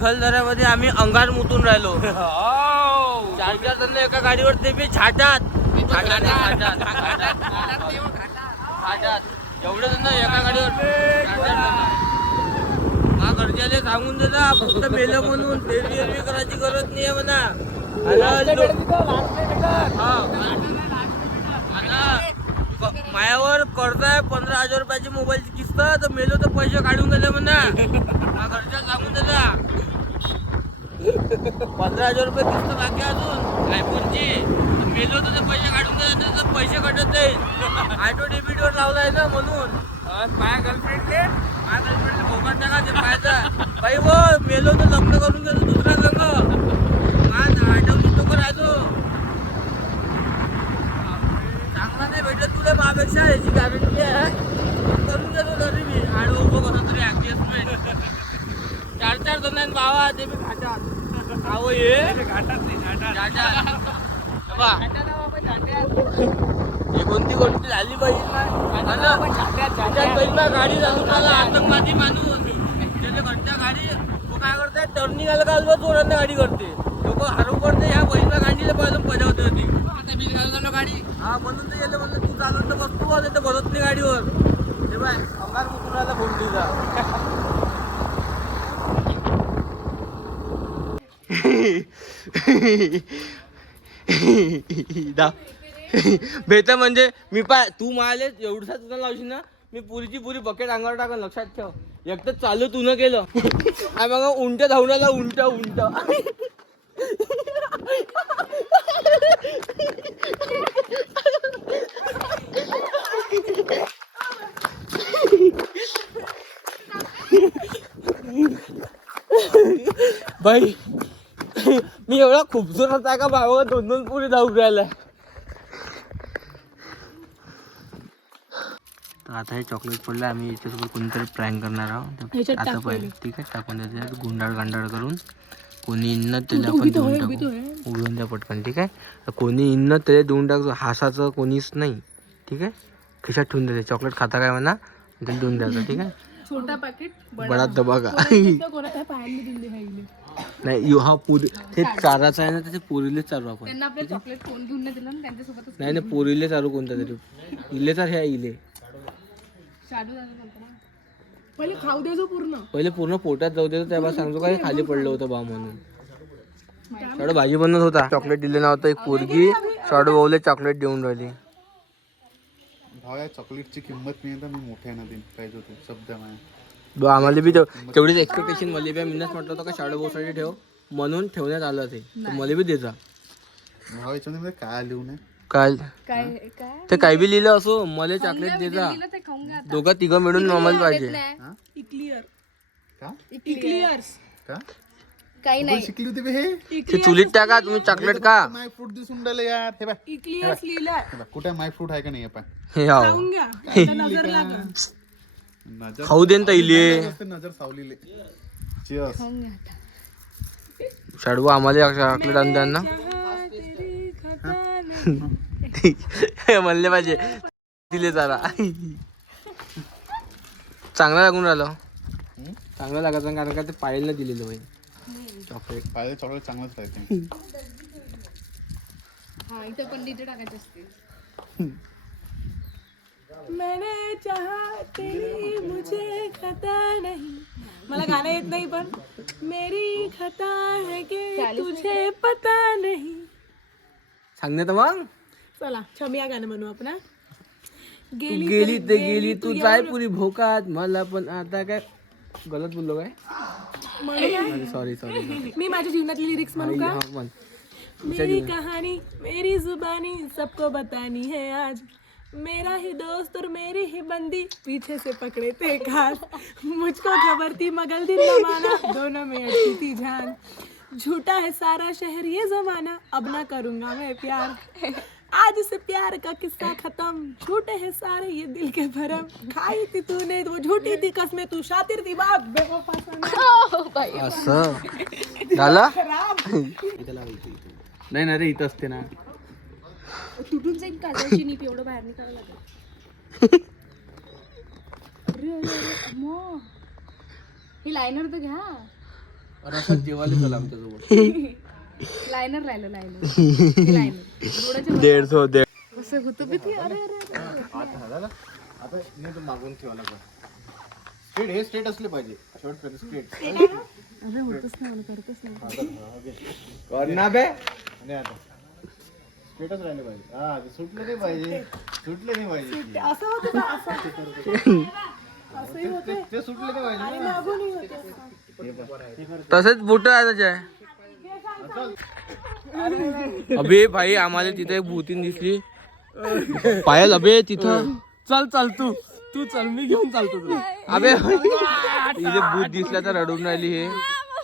चिखलदऱ्यामध्ये आम्ही अंगार मुतून राहिलो. 4 जण एका गाडीवर, ते बी छाटात एवढे जण एका गाडीवर. हा घरच्याले सांगून दे ना, फक्त मेलं म्हणून फेरवी करायची गरज नाही आहे म्हणा. मायावर कर्ज आहे 15,000 रुपयाची मोबाईलची किस्त, तर मेलो तर पैसे काढून गेले म्हणा. हा घरच्या सांगून दे ना. 15,000 रुपये किस्त बाकी अजून आयफोनची, मेलो तर पैसे काढून गेले तर पैसे कटत जाईल. ऑटो डेबिटवर लावलाय ना म्हणून. माझ्या गर्लफ्रेंडले मोबाईल टाका ते पाहायचा. बाई वो मेलो तर लग्न करून गेलो दुसरा संघ. आठवणी तो राहतो चांगला नाही भेटलं तुला. मापेक्षा याची गॅरंटी आहे. करून गेलो तरी मी आडवं उभं कसं तरी ऍडजस्टमेंट. 4 जण आहेत बाबा, ते मी घाटात. अहो ये घाटात नाही, ही कोणती गोष्ट झाली पाहिजे गाडी जाऊन आतंकवादी माणूस त्याच्या घरच्या गाडी काय करते, टर्निंग आलं का जोरांना गाडी करते. लोक हरवू पडते. ह्या बहिणीला गाडीला पाहिजे बजावते होती गाडी. हा म्हणून तर गेलं म्हणलं तू चालवत तर बसतो बा, ते भरत नाही गाडीवर. ते बाय अंगार मुतुराला फोडलीचा. बेता म्हणजे मी पाय तू माले एवढसा तुला लावशील ना, मी पुरीची पुरी बकेट अंगावर टाकन. लक्षात ठेव. एक तर चालू तू न केलं आणि मग उंट धावण्याला उंट बाई मी एवढा खूपसूरत आहे का भावा, 2-2 पुरी धावून राहिला. तर आता हे चॉकलेट पडलं. आम्ही याच्यासोबत कोणीतरी प्रँक करणार आहोत. आता पहिले ठीक आहे, टाकून द्यायचं गुंडाळ करून. कोणी इन्न त्याला आपण देऊन टाकू. उघडून द्या पटकन. ठीक आहे, तर कोणी इन्न त्याला देऊन टाकतो. हसाचं कोणीच नाही. ठीक आहे, खिशात ठेवून द्यायचं. चॉकलेट खाता काय म्हणा त्याला देऊन द्यायचं. ठीक आहे, छोटा पॅकेट बडा दबा का नाही. हा पुरी ते चाराचा आहे ना, त्याचे पोरीले चालू आपण. नाही नाही, पोरीले चालू कोणता तरी इले चार. ह्या इले पहिले खाऊ द्यायचो पहिले पूर्ण पोटात जाऊ देतो. तेव्हा सांगतो काय खाली पडलं होतं बा म्हणून. शाडू भाजी बनवत होता. चॉकलेट दिले नव्हतं. एक पोरगी शाडू भाऊले चॉकलेट देऊन राहिली. भावा चॉकलेटची किंमत नाही तर मी मोठ्या ना देईन पाहिजे होते शब्द माझ्या. आम्हाला बी तेवढीच एक्सपेक्टेशन. मला बी मीनच म्हटलं होतं का शाडू भाऊसाठी ठेव म्हणून ठेवण्यात आलं ते. मला बी द्यायचा. भावा याच्यामध्ये काय लिहून आहे? काय ते काय बी लिहिलं असो, मला चॉकलेट द्यायचा. 2-3 मिळून आम्हाला पाहिजे. काही नाही शिकली होती बे हे. ते चुलीत टाका तुम्ही चॉकलेट का. माय फ्रूट दिसून राहिलं यार. हे बघ इक्लियर्स लिहिलंय. कुठे माय फ्रूट आहे का नाही? हे खाऊन घ्या, नजर लागल. नजर खाऊ दे ना इले. नजर सावलीले. चिअर्स. खाऊन घ्या आता. शाडू आम्हाला चॉकलेट आणून द्या ना. म्हणले पाहिजे दिले जरा. चांगला लागून राहिलं. चांगलं लागायचं कारण का ते पायलला दिलेलं भाई चॉकलेट. पायल चॉकलेट चांगलंच राहते. हा इथं पण डिटेल टाकायचे असते. मैंने चाहा तेरी मुझे खता नहीं. मला गाणं येत नाही पण मेरी खता है कि तुझे पता नहीं. सांगणे तर मग. चला छमिया गाणं म्हणू आपण. गेली ते गेली तू जाय पुरी भोकात. मला पण आता काय गलत बोललो काय. सॉरी. मी माझ्या जीवनातली लिरिक्स म्हणू का? मेरी कहानी मेरी जुबानी सबको बतानी है आज. मेरा ही दोस्त और मेरी ही बंदी पीछे से पकड़े थे घास. मुझको खबर थी मगर दिल न माना. दोनों में अटकी थी जान. झूठा है सारा शहर ये जमाना. अब ना करूँगा मैं प्यार. आज से प्यार का किस्सा खत्म. झूठे हैं सारे ये दिल के भरम. खाई थी तूने वो झूठी थी कसमें. तू शातिर थी बात बेवफा सनम. असं झालं. नाही ना रे, इथं असते ना. तुटून जाईल काजळची नीप. एवढं बाहेर निघायला लागेल. हे लायनर तर घ्या. रसात जेवायला चला आमच्यासोबत. लायनर राहिलं लायनर 150 कसं होतं बी ते. अरे आता नाही तर मागून ठेवायला पण स्ट्रेट हे स्ट्रेट असले पाहिजे शेवटपर्यंत स्ट्रेट अरे होतच नाही मला करतच नाही. ना बे आणि आता स्ट्रेटच राहिले पाहिजे. हा ते सुटले नाही पाहिजे ते असं होतं का असं असंही होते ते सुटले नाही पाहिजे आणि मागूनही होते. तसेच बुट आहे. अबे भाई आम्हाला तिथे एक भूतीन दिसली. पायल अबे तिथं चल तू चल मी घेऊन चालतो तुला. अबे इथे भूत दिसल्या तर रडून राहिली. हे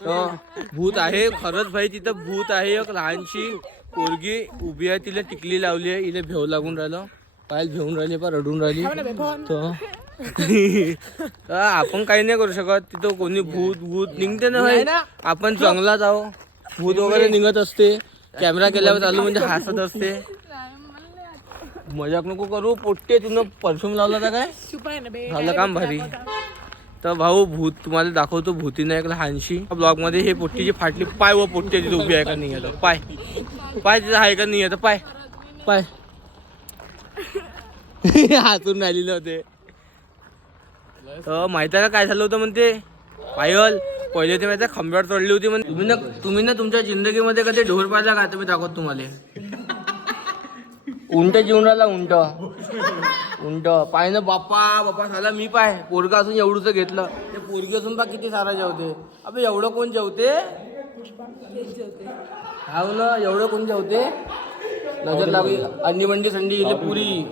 तर भूत आहे खरंच भाई. तिथं भूत आहे. एक लहानशी पोरगी उभी आहे. तिला टिकली लावली आहे. इले भेव लागून राहिलं. पायल भेवून राहिली पण रडून राहिली. तर आपण काही नाही करू शकत. तिथं कोणी भूत निघते ना भाई. आपण जंगलात आहो. भूत वगैरे निघत असते. कॅमेरा केल्यावर चालू म्हणजे हसत असते. मजाक नको करू. पोट्टे तुला परफ्यूम लावला होता काय झालं काम भारी. तर भाऊ भूत तुम्हाला दाखवतो. भूतीने एक लहानशी ब्लॉग मध्ये हे पोट्टीची फाटली पाय व पोट्टी तिथे उभी आहे का नाही आता पाय तिथं आहे का नाही आता पाय हातून राहिलेले होते. तर माहिती आहे का काय झालं होतं म्हणते पायल. पहिले ते माहिती खंब्यावर चढली होती म्हणजे तुम्ही ना तुमच्या जिंदगीमध्ये कधी ढोर पाहिला का तुम्ही दाखवत तुम्हाला. उंट जीवन राहिला उंट पाय ना बाप्पा झाला. मी पाय पोरगा असून एवढंच घेतलं. ते पोरगी असून बा किती सारा जेवते. अबे एवढं कोण जेवते. हाव ना एवढं कोण जेवते. नजर लागली अंडी मंडी संडी इले पुरी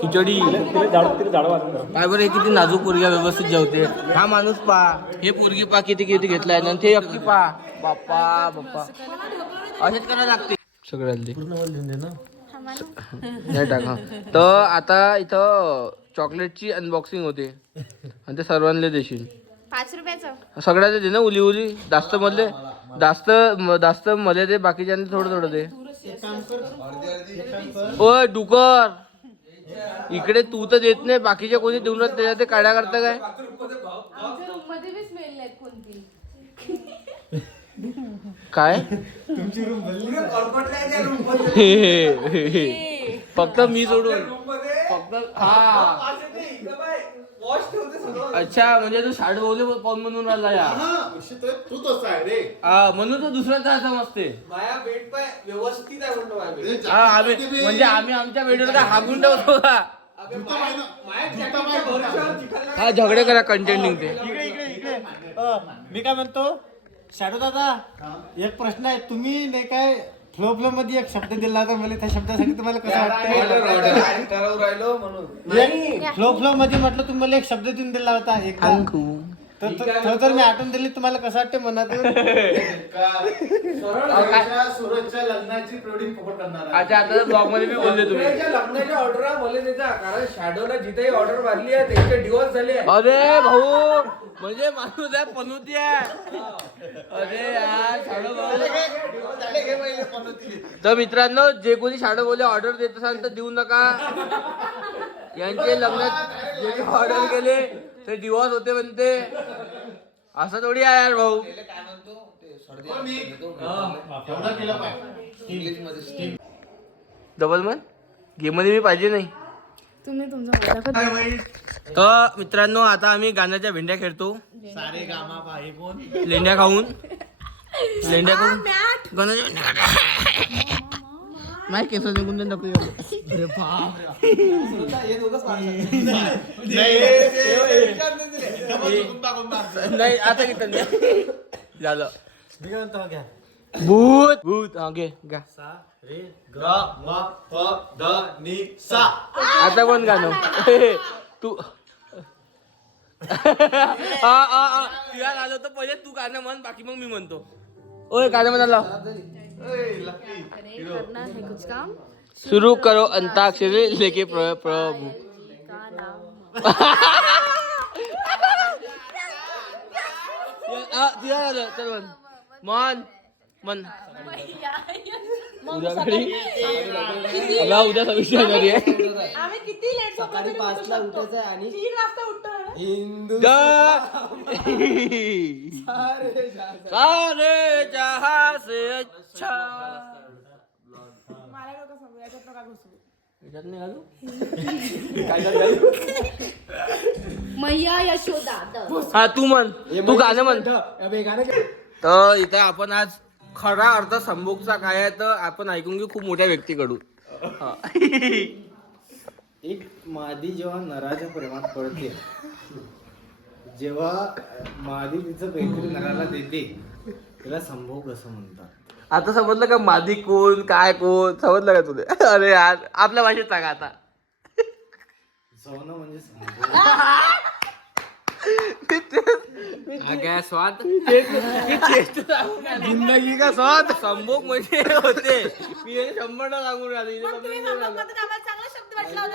खिचडी काय बरं. किती नाजूक पोरगी व्यवस्थित जेवते. हा माणूस पा हे पोरगी पा किती घेतलाय ना ते अक्की पा बाप्पा असेच करायला लागते सगळ्याला. नाही टाका. तर आता इथं चॉकलेटची अनबॉक्सिंग होते आणि ते सर्वांना देशील 5 रुपयाचं सगळ्याचे दे ना. उली जास्त मध्ये दे. बाकीच्यांनी थोडं दे. ओ डुकर इकडे तू तर देत नाही. बाकीच्या कोणी देऊन त्याच्या ते काड्या करता काय. काय तुमची रूम फक्त मी सोडून फक्त हा अच्छा म्हणजे तू शाळेत बोलले पाहून म्हणून राहिला या. तू तसा आहे रे. म्हणून तो दुसऱ्याचा असा मस्ते माया बेड पाय व्यवस्थित आहे म्हणतो. आम्ही म्हणजे आम्ही आमच्या बेडवर काय हागून ठेवतो का. हा झगडे करा कंटेंट निघते. इकडे मी काय म्हणतो शाडू दादा एक प्रश्न आहे. तुम्ही नाही काय फ्लो मध्ये एक शब्द दिला होता मला. त्या शब्दासाठी तुम्हाला कसं वाटतं. फ्लो मध्ये म्हटलं तुम्हाला एक शब्द देऊन दिला होता एकदा. तर मी आठवण दिली तुम्हाला कसं वाटतं मनातून. सुरतच्या लग्नाची प्रोडिंग फुकट करणार. अच्छा आता ब्लॉग मध्ये मी बोलले तुम्ही लग्नाच्या ऑर्डर मला देता कारण शॅडोला जिथेही ऑर्डर मारली आहे त्यांचे डिवोर्स झाले. अरे भाऊ म्हणजे माणूस आहे पनोती आहे. अरे यार शाडो भाऊ. तर मित्रांनो जे कोणी शाडो बोले ऑर्डर देत असाल तर देऊ नका. यांचे लग्नात जे ऑर्डर केले ते डिवोर्स होते म्हणते. असं थोडी आहे यार भाऊ. डबल मन गेम मध्ये मी पाहिजे नाही. तुम्ही तुमचा तर मित्रांनो आता आम्ही गाण्याच्या भेंड्या खेळतो. सारे गामा पाही कोण लेंड्या खाऊन गाण्याच्या भेंड्या माय केस निघून नको. अरे बाप नाही आता किती झालं. मी काय म्हणतो घ्या भूत हा घे गा. रे ग म प द नि सा. आता कोण गाणं तू तुला आलो तर पहिले तू गाणं म्हण बाकी मग मी म्हणतो. ओय गाणं म्हणाला करना है कुछ काम सुरू करो अंताक्षरी लेके प्रभू. चल मन मन उद्या घरी उद्या 26 जानेवारी आहे. आम्ही किती लेट सकाळी 5ला उठायचं आहे आणि 3 वाजता उठतो. हिंदू सारे जहां से अच्छा. मला नको सांगू, याच्यात नका घुसू. याच्यात नाही घालू? मैया यशोदा हा तू म्हण, तू गाणं म्हण. अबे गाणं काय? तर इथे आपण आज खरा अर्थ संभोगचा काय आहे तर आपण ऐकून घेऊ खूप मोठ्या व्यक्तीकडून. हा. एक मादी जेव्हा नराच्या प्रेमात पडते, जेव्हा मादी तिचं काहीतरी नराला देते, त्याला संभोग असं म्हणतात. आता समजलं का मादी कोण काय कोण समजलं का तुला? अरे यार आपल्या भाषेत सांगा आता. जवणं म्हणजे संभोग. स्वाद जिंदगी का स्वाद संभोग म्हणजे होते. मी 100 सांगून राहिलो. तुम्ही संभोगमध्ये आम्हाला चांगला शब्द वाटला होता.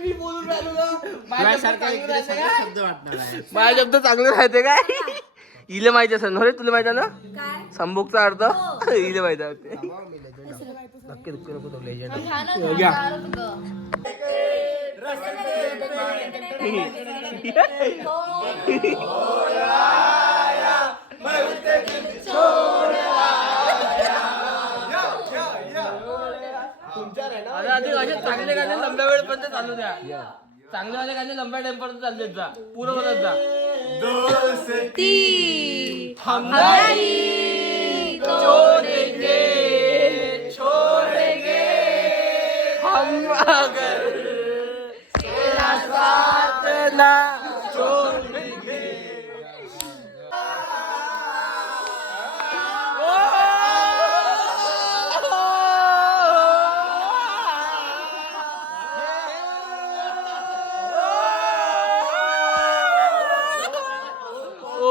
मी बोलून राहिलो ना. माझ्या तुझ्यासारखा व्यक्तीला सगळे शब्द वाटणार आहे. शब्द चांगले राहते काय? इले माहिती असेल ना रे, तुला माहिती आहे ना काय संभोगचा अर्थ? इले माहिती आहे. असे चांगले गाणे लंब्या वेळपर्यंत चालू द्या. चांगले वाले गाणे लंब्या टाइम पर्यंत चालू देत जा. पुरं बोलत जा. ती हमारी छोड़ेंगे छोड़ेंगे हम अगर तेरा साथ ना छोड़ेंगे. ओ